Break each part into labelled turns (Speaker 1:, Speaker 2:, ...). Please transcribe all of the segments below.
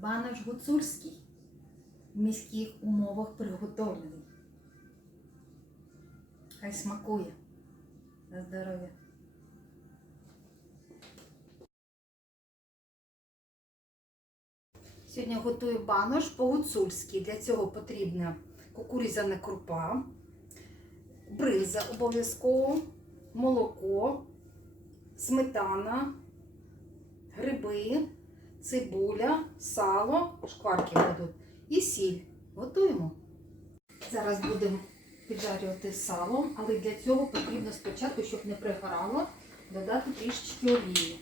Speaker 1: Банош гуцульський в міських умовах приготовлений. Хай смакує. На здоров'я. Сьогодні готую банош по-гуцульськи. Для цього потрібна кукурудзяна крупа, бриза обов'язково, молоко, сметана, гриби, цибуля, сало, шкварки будуть і сіль. Готуємо. Зараз будемо піджарювати сало, але для цього потрібно спочатку, щоб не пригорало, додати трішечки олії.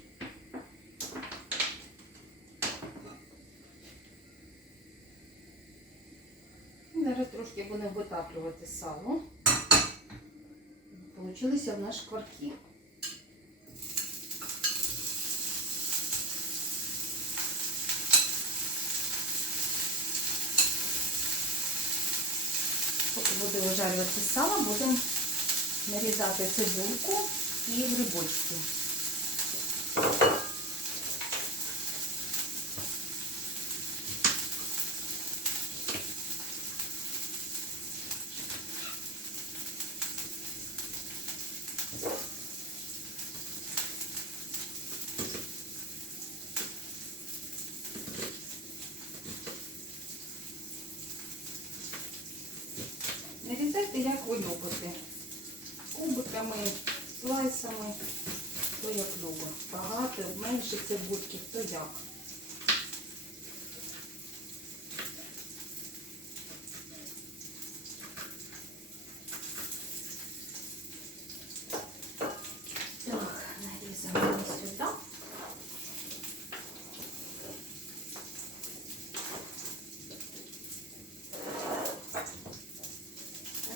Speaker 1: Зараз трошки будемо витаплювати сало. Получилися в нас шкварки. Поки буде ожарюватися сало, будемо нарізати цибульку і грибочки. Любите. Кубиками, слайсами, то як любить. Багато, менше цибульки, хто як. Так, нарізаємо сюди.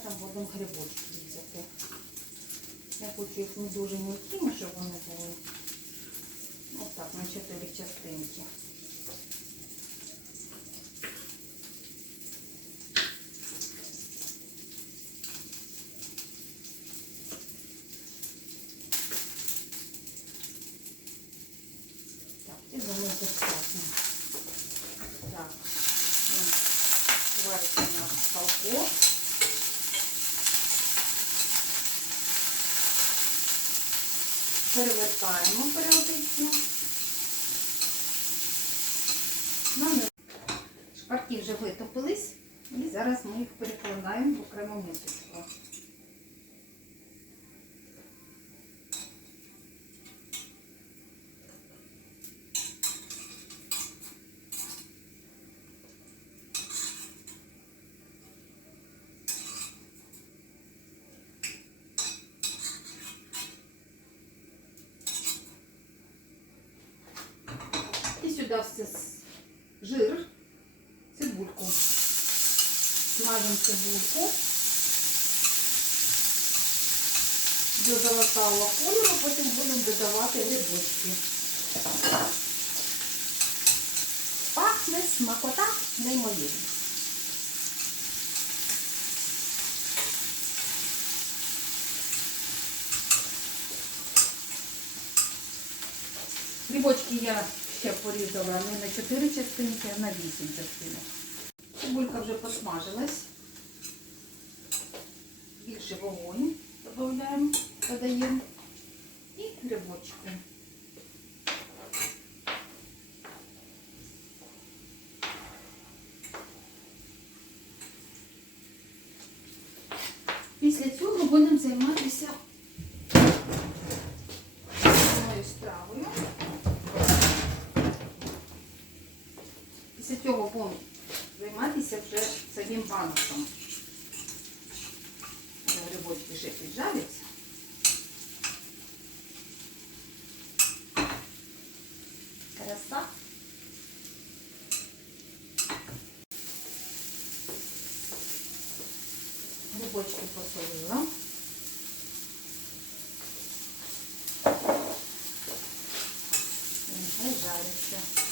Speaker 1: Зараз будемо грибочки різати. Я хочу їх не дуже м'якими, щоб вони були. Ось так, на чотири частинки. Так, і думаю, достатньо. Так, ну, вариться наш салко. Перевертаємо періодично. Шпарки вже витопились і зараз ми їх перекладаємо в окрему мисочку. С- жир, цибульку. Смажемо цибульку до золотавого кольору, потім будемо додавати грибочки. Пахне смакота неймовірна. Грибочки я ще порізала не на 4 частинки, а на 8 частинок. Цибулька вже посмажилась. Більше вогонь додаємо, додаємо. І грибочки. Після цього будемо займатися основною стравою. Будемо займатися вже самим баночком. Грибочки ще піджаряться. Краса. Грибочки посолила. Нехай.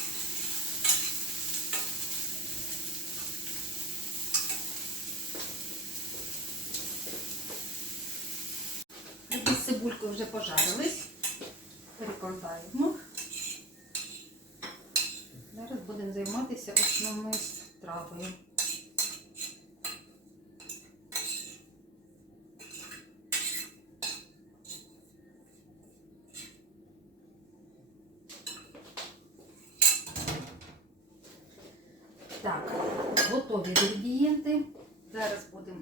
Speaker 1: Ці вже пожарились. Перекладаємо. Зараз будемо займатися основною стравою. Так, готові інгредієнти. Зараз будемо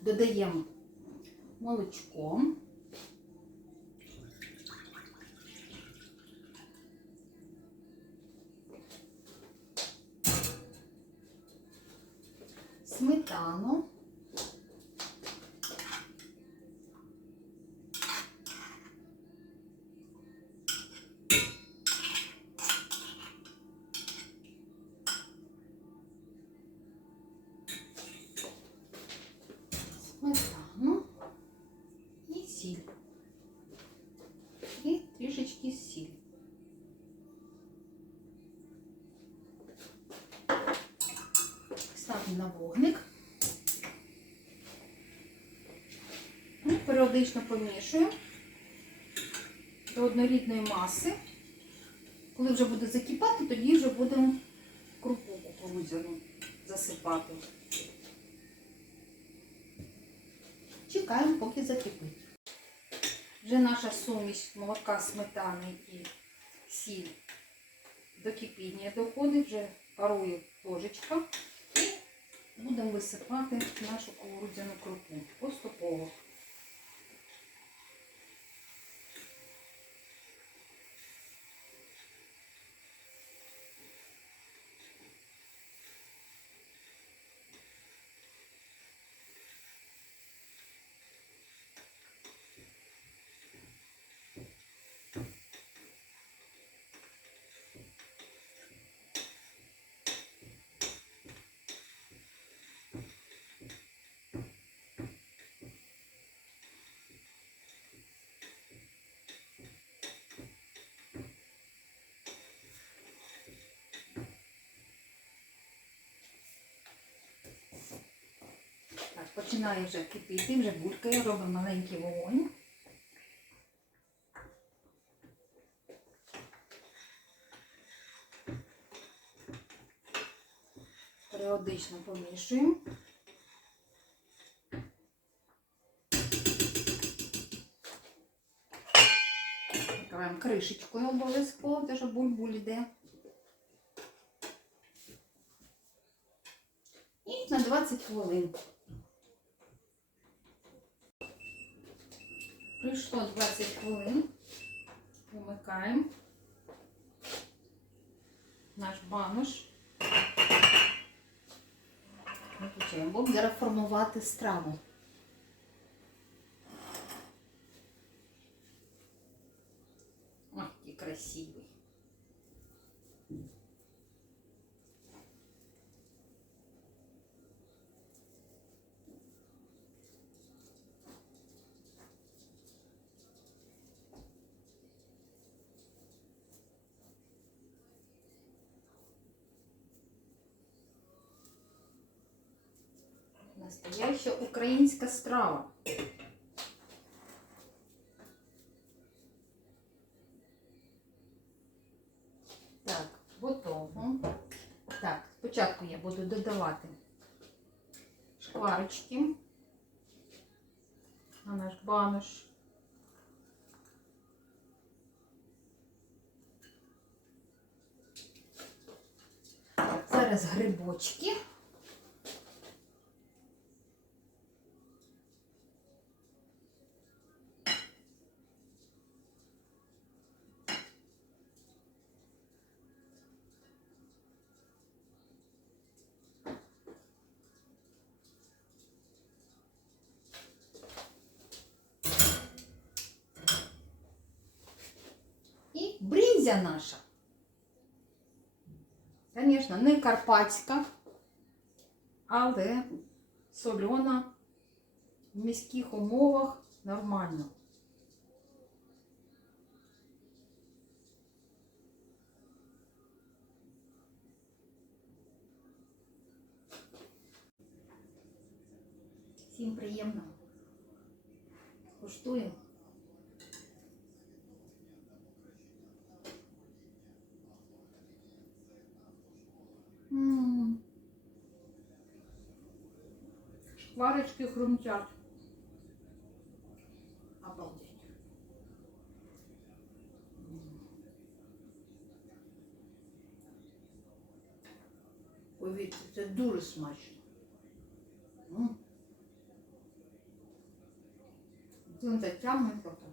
Speaker 1: додаємо молочко. Сметану і сіль. І трішечки сіль. Ставлю на вогник. Періодично помішую до однорідної маси. Коли вже буде закипати, тоді вже будемо крупу кукурудзяну засипати. Чекаємо, поки закипить. Вже наша суміш молока, сметани і сіль до кипіння доходить, вже парує ложечка. Будемо висипати нашу кукурудзяну крупу поступово. Так, починає вже кипіти, вже булькає, робимо маленький вогонь. Періодично помішуємо. Накриваємо кришечкою обов'язково, те, що буль-буль йде. І на 20 хвилин. Пройшло 20 хвилин. Вимикаємо наш банош. Зараз формувати страву. Настояща українська страва. Так, готово. Так, спочатку я буду додавати шкварочки на наш банош. Зараз грибочки. І наша. Звісно, не карпатська, але сольона в міських умовах нормально. Всім приємно. Куштуємо. Шкварочки хрумтять. Обалдеть.
Speaker 2: Повірте, це дуже смачно. М.
Speaker 1: Це тягнуть так.